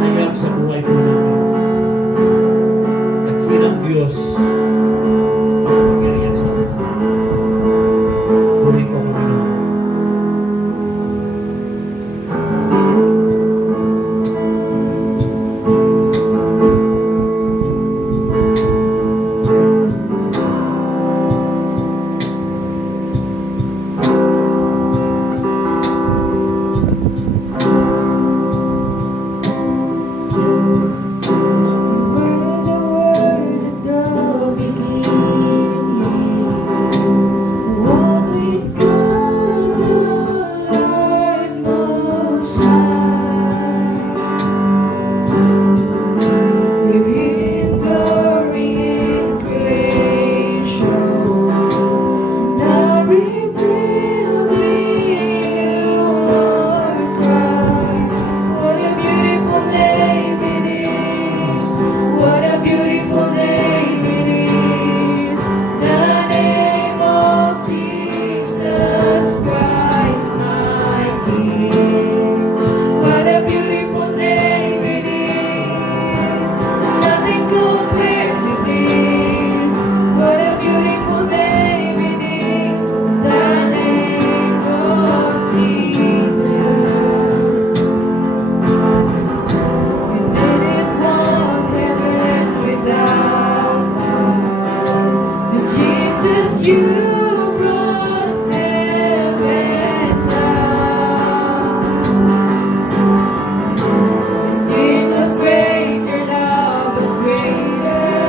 panayag sa buhay po namin. Dakilang Diyos, magyarihan sa amin. Puri ko, Panginoon. Your sin was great, your love was greater.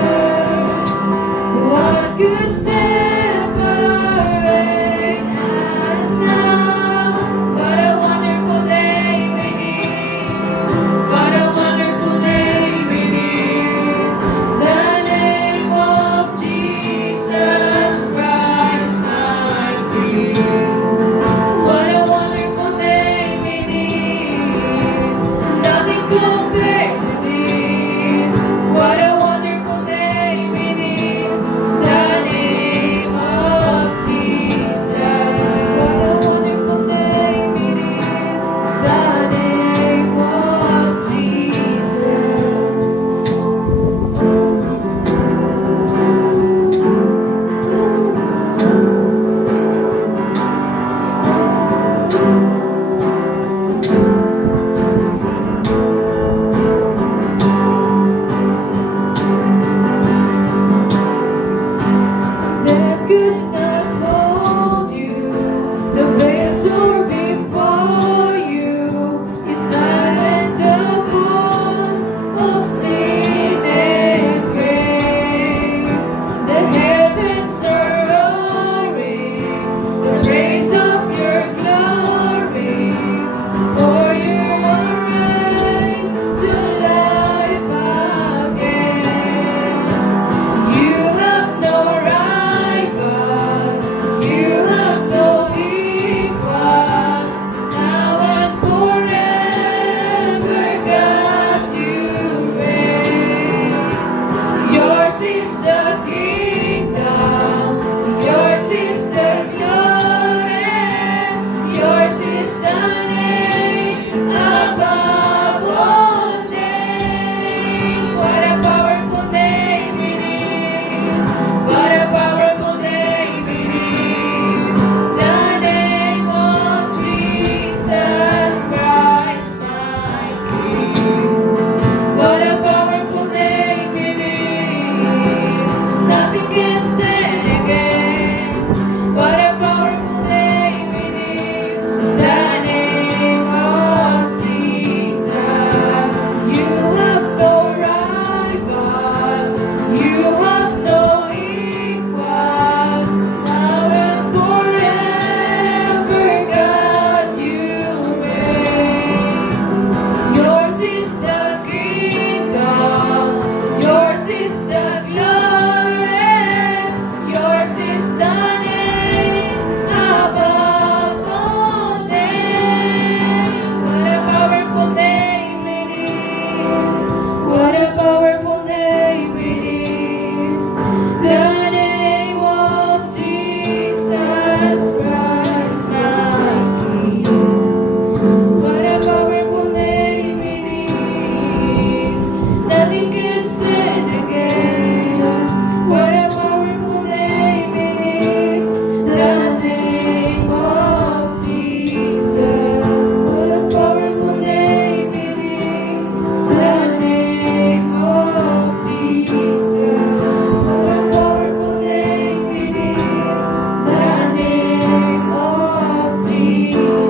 can stand against. What a powerful name it is, the name of Jesus. What a powerful name it is, the name of Jesus. What a powerful name it is, the name of Jesus.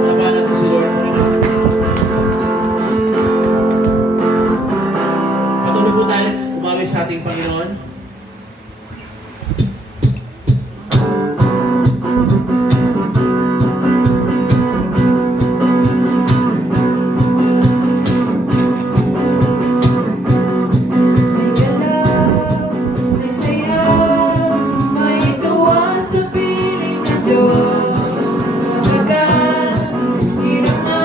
Tama natin si Lord. Patuloy po tayo kumawin sa ating Panginoon. May galaw, may saya, may tuwa sa piling ng Diyos. Sapagkat hirap na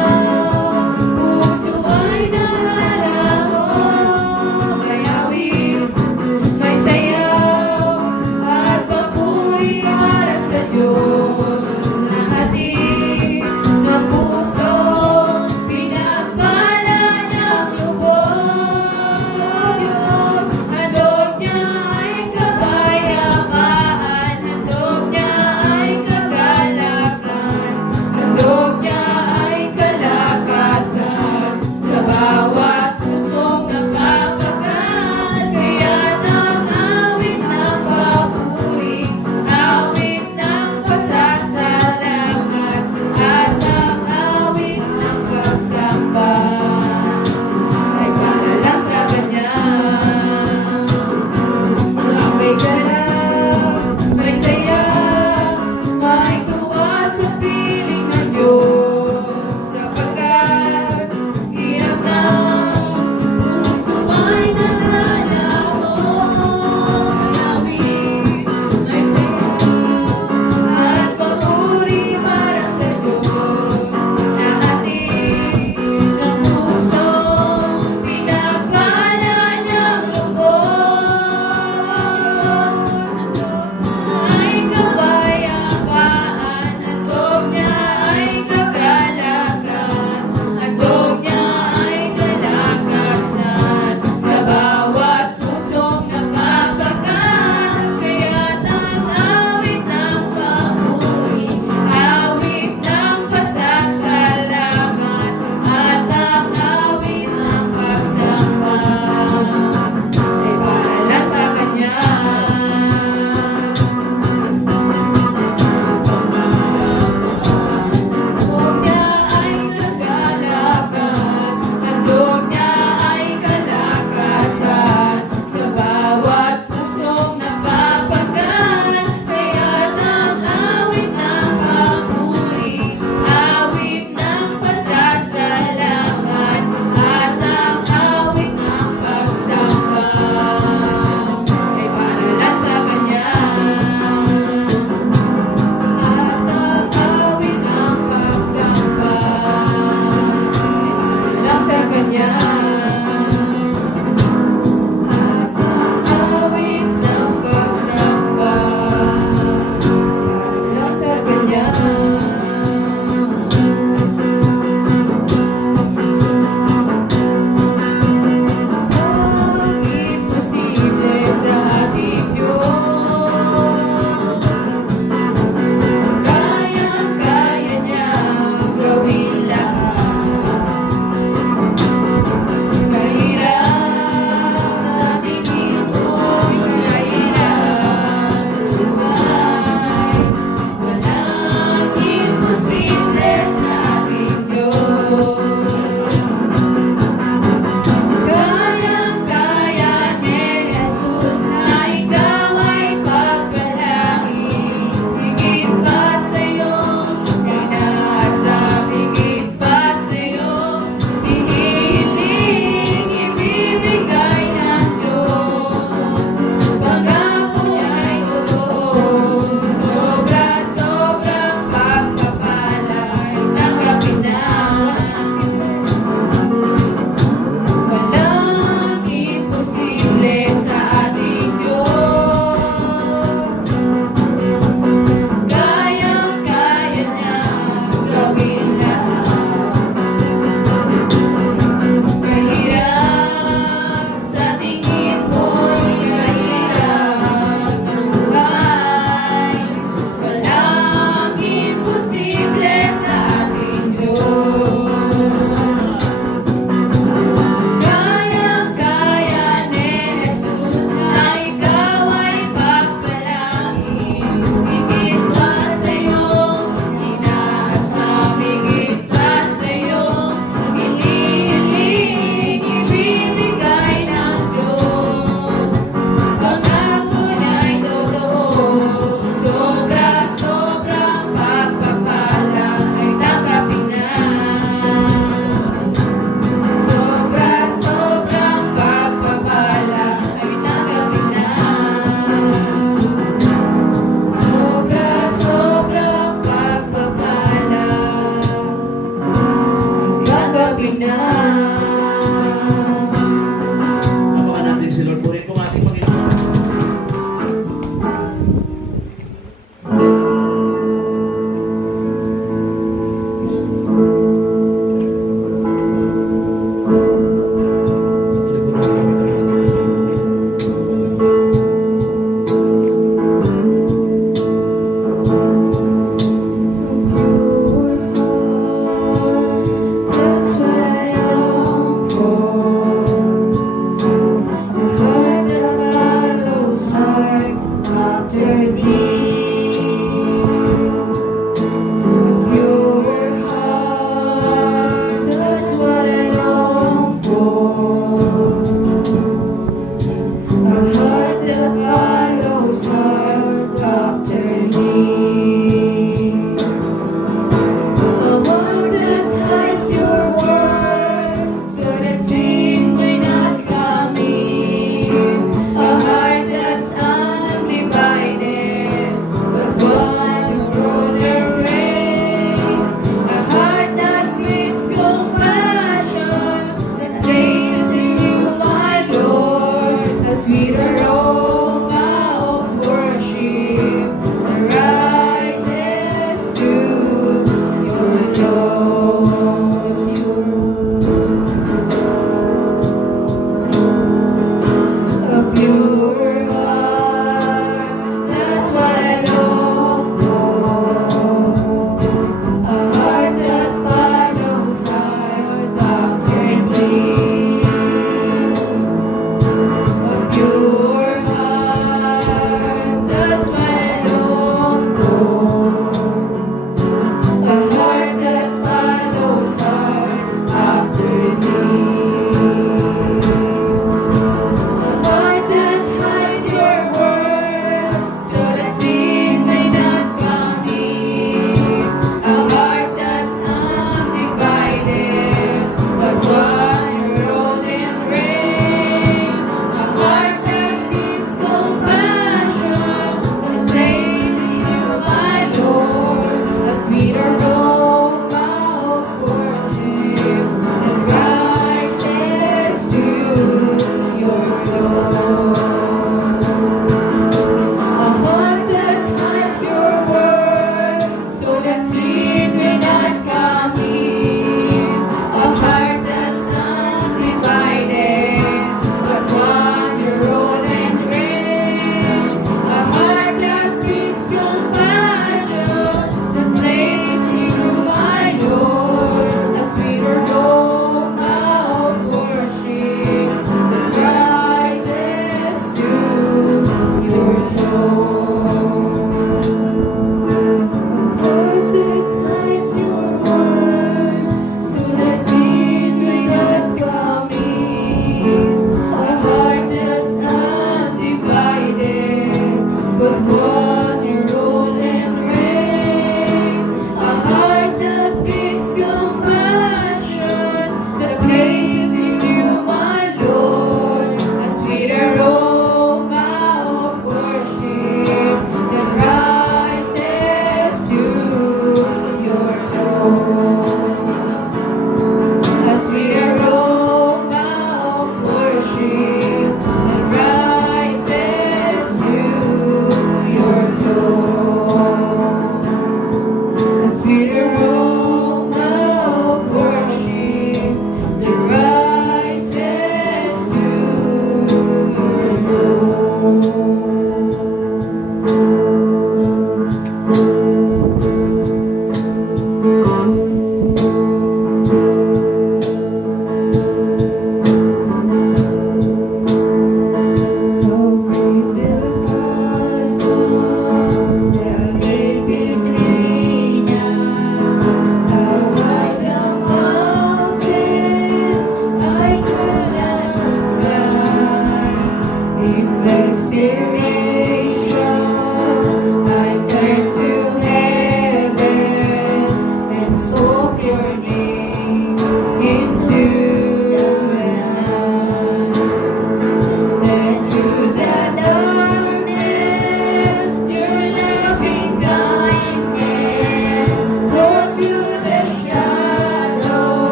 puso ay nalalaho. May awit, may sayaw, at papuri para sa Diyos. Na hatid ng puso, pinagpala niyang lubos. Diyos, handog niya ay kapayapaan, handog niya ay kagalakan, handog niya ay kalakasan sa bawat pusong napapagal. Kaya ang awit ng papuri, awit ng pasasalamat, at ang awit ng pagsamba ay para lang sa Kanya. May galaw, may saya, may tuwa sa piling ng Diyos. Sapagkat hirap na puso ay nalalaho. May awit, may sayaw, at papuri para sa Diyos. Na hatid ng puso, pinagpala niyang lubos. Ay kapayapaan, handog niya ay kagalakan, handog niya ay kalakasan sa bawat pusong napapagal. Kaya't ang awit ng papuri, awit ng pasasalamat, at ang awit ng pagsamba ay para lang sa Kanya. Handog niya ay kagalakan, handog niya ay kalakasan sa bawat pusong napapagal. Kaya't ang awit ng papuri, awit ng pasasalamat, at ang awit ng pagsamba ay para lang sa Kanya. At ang awit ng pagsamba ay para lang sa Kanya. At ang awit ng pagsamba ay para lang sa Kanya. Ang imposible sa ating Diyos, kayang-kaya niya gawin lahat.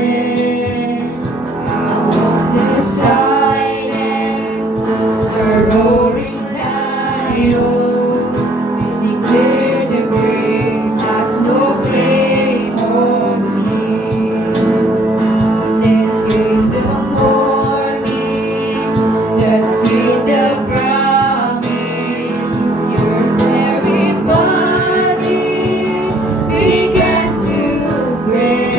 breath. Out of the silence, the roaring lion will declare the grave has no claim on me. Then came the morning that sealed the promise. Your very body began to break.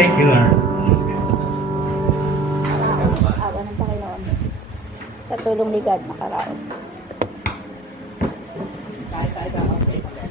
Thank you, Lord. Awa ng Panginoon. Sa tulong ni God, makaraos.